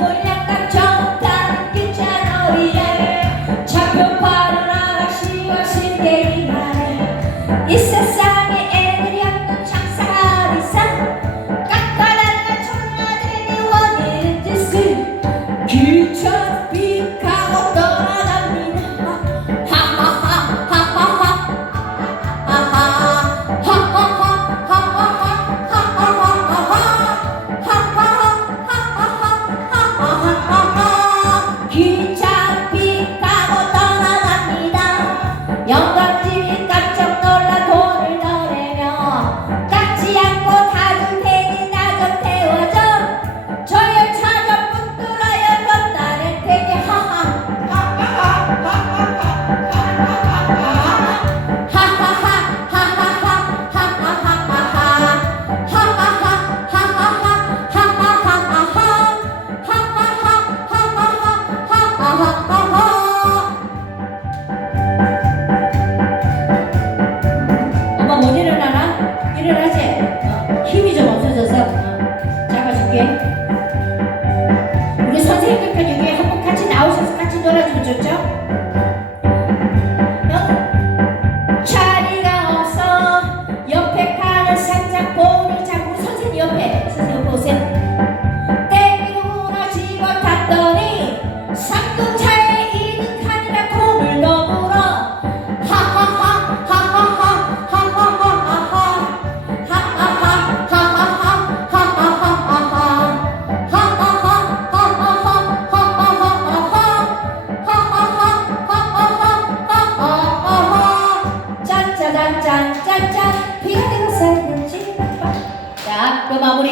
Hola. 힘이 좀 없어져서 잡아줄게. 우리 선생님들 편에 한번 같이 나오셔서 같이 놀아주면 좋죠? i'm